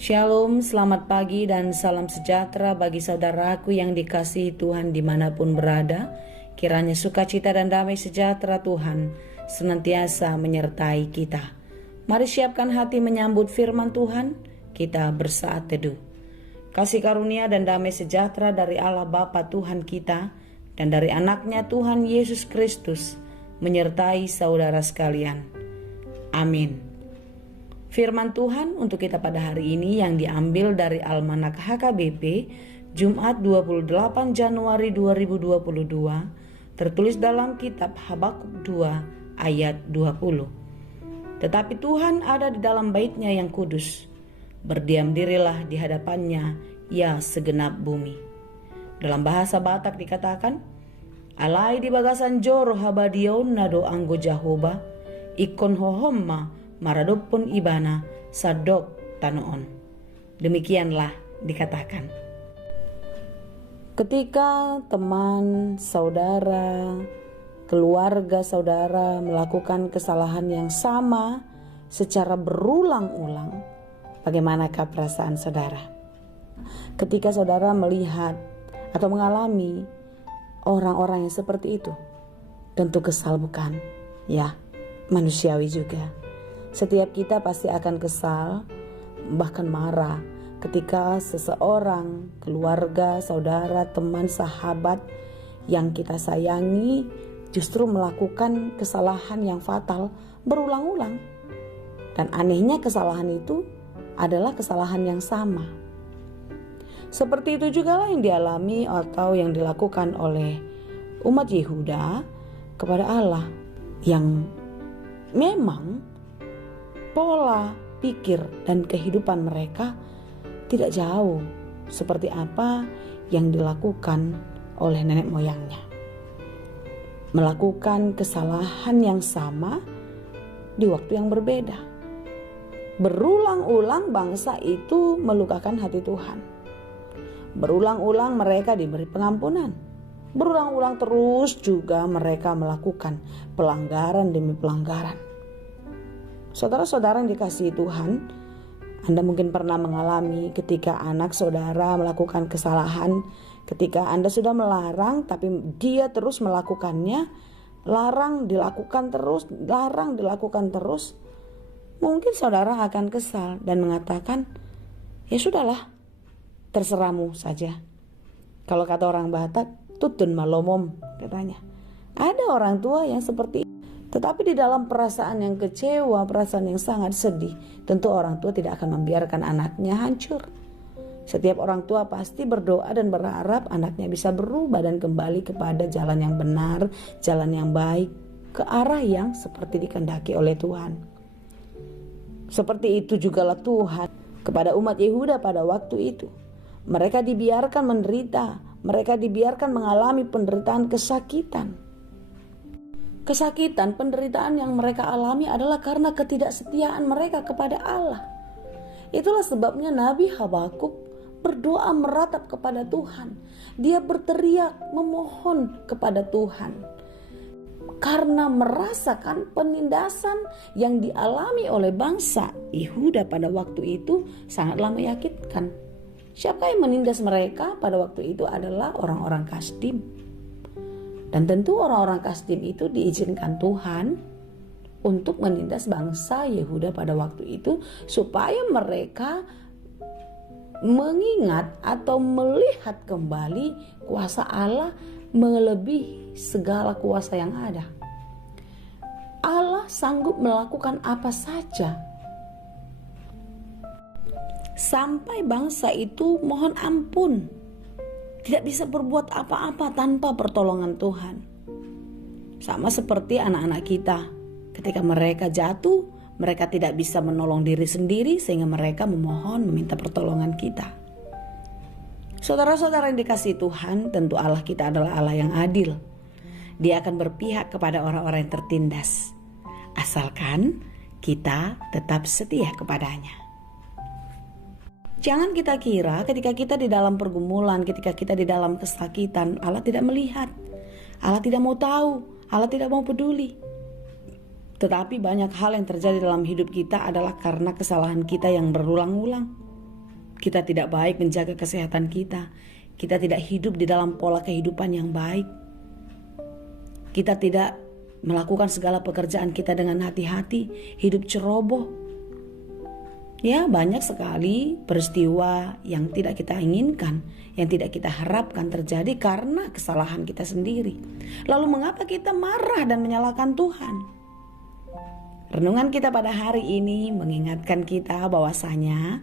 Shalom, selamat pagi dan salam sejahtera bagi saudaraku yang dikasihi Tuhan dimanapun berada. Kiranya sukacita dan damai sejahtera Tuhan senantiasa menyertai kita. Mari siapkan hati menyambut firman Tuhan, kita bersaat teduh. Kasih karunia dan damai sejahtera dari Allah Bapa Tuhan kita dan dari anaknya Tuhan Yesus Kristus menyertai saudara sekalian. Amin. Firman Tuhan untuk kita pada hari ini yang diambil dari Almanak HKBP Jumat 28 Januari 2022 tertulis dalam kitab Habakuk 2 ayat 20. Tetapi Tuhan ada di dalam bait-Nya yang kudus, berdiam dirilah di hadapannya ya segenap bumi. Dalam bahasa Batak dikatakan, alai di bagasan joro habadion nado anggo Jahoba ikon hohomma maradopun ibana sadok tanoon. Demikianlah dikatakan. Ketika teman, saudara, keluarga saudara melakukan kesalahan yang sama secara berulang-ulang, bagaimanakah perasaan saudara? Ketika saudara melihat atau mengalami orang-orang yang seperti itu, tentu kesal bukan? Ya, manusiawi juga. Setiap kita pasti akan kesal, bahkan marah ketika seseorang, keluarga, saudara, teman, sahabat yang kita sayangi justru melakukan kesalahan yang fatal berulang-ulang. Dan anehnya kesalahan itu adalah kesalahan yang sama. Seperti itu juga lah yang dialami atau yang dilakukan oleh umat Yehuda kepada Allah, yang memang pola pikir dan kehidupan mereka tidak jauh seperti apa yang dilakukan oleh nenek moyangnya. Melakukan kesalahan yang sama di waktu yang berbeda. Berulang-ulang bangsa itu melukakan hati Tuhan. Berulang-ulang mereka diberi pengampunan. Berulang-ulang terus juga mereka melakukan pelanggaran demi pelanggaran. Saudara-saudara yang dikasihi Tuhan, Anda mungkin pernah mengalami ketika anak saudara melakukan kesalahan, ketika Anda sudah melarang tapi dia terus melakukannya, larang dilakukan terus. Mungkin saudara akan kesal dan mengatakan, ya sudahlah, terserahmu saja. Kalau kata orang Batak, tutun malomom katanya. Ada orang tua yang seperti itu. Tetapi di dalam perasaan yang kecewa, perasaan yang sangat sedih, tentu orang tua tidak akan membiarkan anaknya hancur. Setiap orang tua pasti berdoa dan berharap anaknya bisa berubah dan kembali kepada jalan yang benar, jalan yang baik, ke arah yang seperti dikehendaki oleh Tuhan. Seperti itu jugalah Tuhan kepada umat Yehuda pada waktu itu. Mereka dibiarkan menderita, mereka dibiarkan mengalami penderitaan kesakitan. Kesakitan, penderitaan yang mereka alami adalah karena ketidaksetiaan mereka kepada Allah. Itulah sebabnya Nabi Habakuk berdoa meratap kepada Tuhan. Dia berteriak memohon kepada Tuhan. Karena merasakan penindasan yang dialami oleh bangsa Yehuda pada waktu itu sangatlah menyakitkan. Siapa yang menindas mereka pada waktu itu adalah orang-orang Kasdim. Dan tentu orang-orang Kasdim itu diizinkan Tuhan untuk menindas bangsa Yehuda pada waktu itu supaya mereka mengingat atau melihat kembali kuasa Allah melebihi segala kuasa yang ada. Allah sanggup melakukan apa saja sampai bangsa itu mohon ampun. Tidak bisa berbuat apa-apa tanpa pertolongan Tuhan. Sama seperti anak-anak kita. Ketika mereka jatuh, mereka tidak bisa menolong diri sendiri sehingga mereka memohon meminta pertolongan kita. Saudara-saudara yang dikasihi Tuhan, tentu Allah kita adalah Allah yang adil. Dia akan berpihak kepada orang-orang yang tertindas. Asalkan kita tetap setia kepadanya. Jangan kita kira ketika kita di dalam pergumulan, ketika kita di dalam kesakitan, Allah tidak melihat, Allah tidak mau tahu, Allah tidak mau peduli. Tetapi banyak hal yang terjadi dalam hidup kita adalah karena kesalahan kita yang berulang-ulang. Kita tidak baik menjaga kesehatan kita. Kita tidak hidup di dalam pola kehidupan yang baik. Kita tidak melakukan segala pekerjaan kita dengan hati-hati, hidup ceroboh. Ya, banyak sekali peristiwa yang tidak kita inginkan, yang tidak kita harapkan terjadi karena kesalahan kita sendiri. Lalu mengapa kita marah dan menyalahkan Tuhan? Renungan kita pada hari ini mengingatkan kita bahwasanya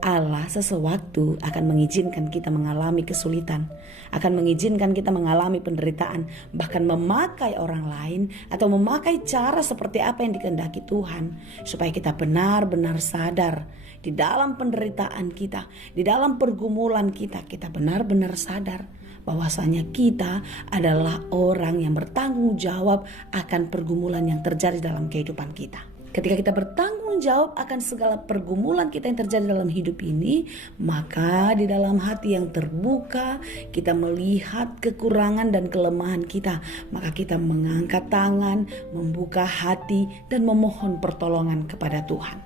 Allah sesewaktu akan mengizinkan kita mengalami kesulitan, akan mengizinkan kita mengalami penderitaan, bahkan memakai orang lain atau memakai cara seperti apa yang dikehendaki Tuhan, supaya kita benar-benar sadar di dalam penderitaan kita, di dalam pergumulan kita, kita benar-benar sadar bahwasanya kita adalah orang yang bertanggung jawab akan pergumulan yang terjadi dalam kehidupan kita. Ketika kita bertanggung jawab akan segala pergumulan kita yang terjadi dalam hidup ini, maka di dalam hati yang terbuka kita melihat kekurangan dan kelemahan kita. Maka kita mengangkat tangan, membuka hati dan memohon pertolongan kepada Tuhan.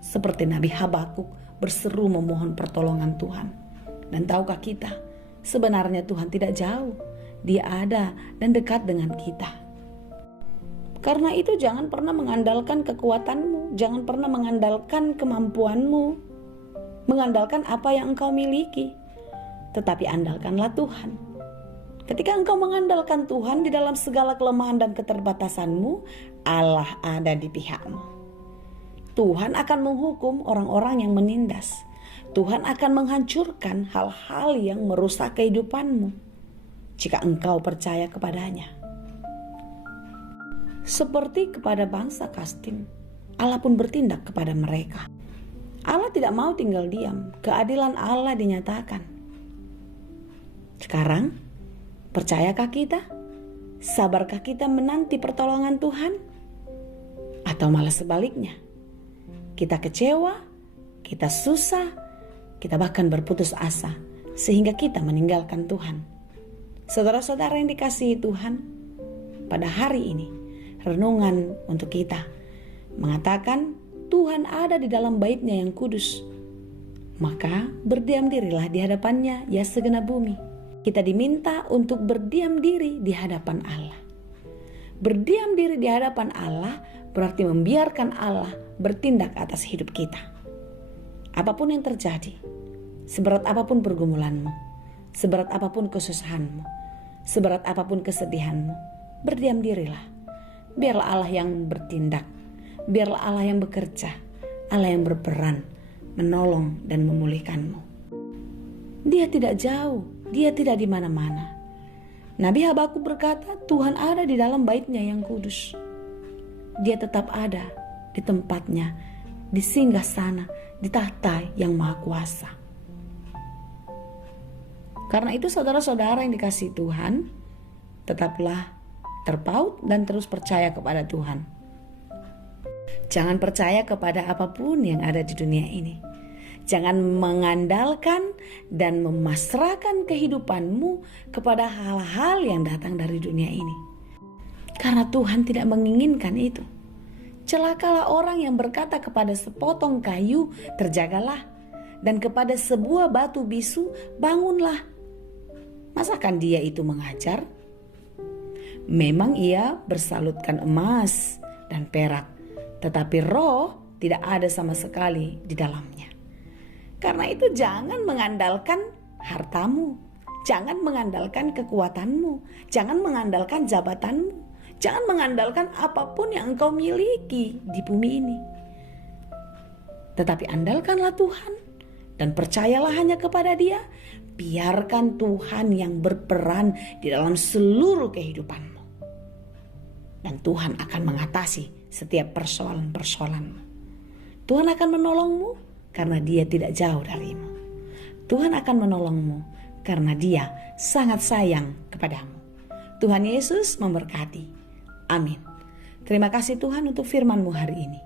Seperti Nabi Habakuk berseru memohon pertolongan Tuhan. Dan tahukah kita, sebenarnya Tuhan tidak jauh. Dia ada dan dekat dengan kita. Karena itu jangan pernah mengandalkan kekuatanmu, jangan pernah mengandalkan kemampuanmu, mengandalkan apa yang engkau miliki, tetapi andalkanlah Tuhan. Ketika engkau mengandalkan Tuhan di dalam segala kelemahan dan keterbatasanmu, Allah ada di pihakmu. Tuhan akan menghukum orang-orang yang menindas. Tuhan akan menghancurkan hal-hal yang merusak kehidupanmu jika engkau percaya kepadanya. Seperti kepada bangsa Kastim, Allah pun bertindak kepada mereka. Allah tidak mau tinggal diam, keadilan Allah dinyatakan. Sekarang, percayakah kita? Sabarkah kita menanti pertolongan Tuhan? Atau malah sebaliknya, kita kecewa, kita susah, kita bahkan berputus asa, sehingga kita meninggalkan Tuhan. Saudara-saudara yang dikasihi Tuhan, pada hari ini, renungan untuk kita mengatakan Tuhan ada di dalam bait-Nya yang kudus. Maka berdiam dirilah di hadapannya ya segenap bumi. Kita diminta untuk berdiam diri di hadapan Allah. Berdiam diri di hadapan Allah berarti membiarkan Allah bertindak atas hidup kita. Apapun yang terjadi, seberat apapun pergumulanmu, seberat apapun kesusahanmu, seberat apapun kesedihanmu, berdiam dirilah. Biarlah Allah yang bertindak, biarlah Allah yang bekerja, Allah yang berperan, menolong dan memulihkanmu. Dia tidak jauh, Dia tidak di mana-mana. Nabi Habakuk berkata, Tuhan ada di dalam bait-Nya yang kudus. Dia tetap ada di tempatnya, di singgah sana, di tahta yang maha kuasa. Karena itu saudara-saudara yang dikasihi Tuhan, tetaplah terpaut dan terus percaya kepada Tuhan. Jangan percaya kepada apapun yang ada di dunia ini. Jangan mengandalkan dan memasrahkan kehidupanmu kepada hal-hal yang datang dari dunia ini. Karena Tuhan tidak menginginkan itu. Celakalah orang yang berkata kepada sepotong kayu, terjagalah, dan kepada sebuah batu bisu, bangunlah. Masakan dia itu mengajar? Memang ia bersalutkan emas dan perak, tetapi roh tidak ada sama sekali di dalamnya. Karena itu jangan mengandalkan hartamu, jangan mengandalkan kekuatanmu, jangan mengandalkan jabatanmu, jangan mengandalkan apapun yang engkau miliki di bumi ini. Tetapi andalkanlah Tuhan dan percayalah hanya kepada Dia. Biarkan Tuhan yang berperan di dalam seluruh kehidupanmu. Dan Tuhan akan mengatasi setiap persoalan-persoalanmu. Tuhan akan menolongmu karena Dia tidak jauh darimu. Tuhan akan menolongmu karena Dia sangat sayang kepadamu. Tuhan Yesus memberkati. Amin. Terima kasih Tuhan untuk firman-Mu hari ini.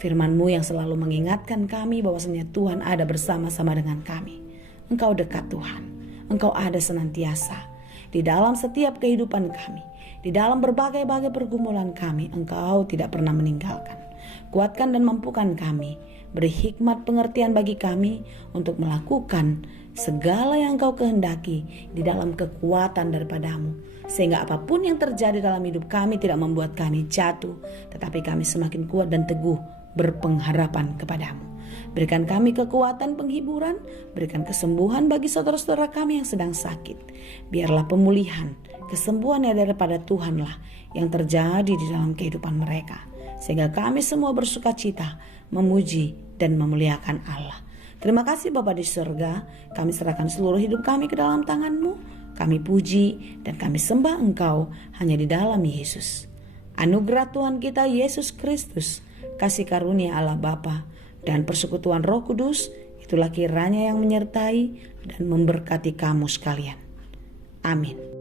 Firman-Mu yang selalu mengingatkan kami bahwasanya Tuhan ada bersama-sama dengan kami. Engkau dekat Tuhan. Engkau ada senantiasa di dalam setiap kehidupan kami. Di dalam berbagai-bagai pergumulan kami, Engkau tidak pernah meninggalkan. Kuatkan dan mampukan kami Beri hikmat pengertian bagi kami untuk melakukan segala yang Engkau kehendaki di dalam kekuatan daripadamu. Sehingga apapun yang terjadi dalam hidup kami tidak membuat kami jatuh, tetapi kami semakin kuat dan teguh berpengharapan kepadamu. Berikan kami kekuatan penghiburan, berikan kesembuhan bagi saudara-saudara kami yang sedang sakit. Biarlah pemulihan, kesembuhan yang daripada Tuhanlah yang terjadi di dalam kehidupan mereka. Sehingga kami semua bersuka cita, memuji dan memuliakan Allah. Terima kasih Bapa di surga, kami serahkan seluruh hidup kami ke dalam tangan-Mu. Kami puji dan kami sembah Engkau hanya di dalam Yesus. Anugerah Tuhan kita Yesus Kristus, kasih karunia Allah Bapa, dan persekutuan Roh Kudus, itulah kiranya yang menyertai dan memberkati kamu sekalian. Amin.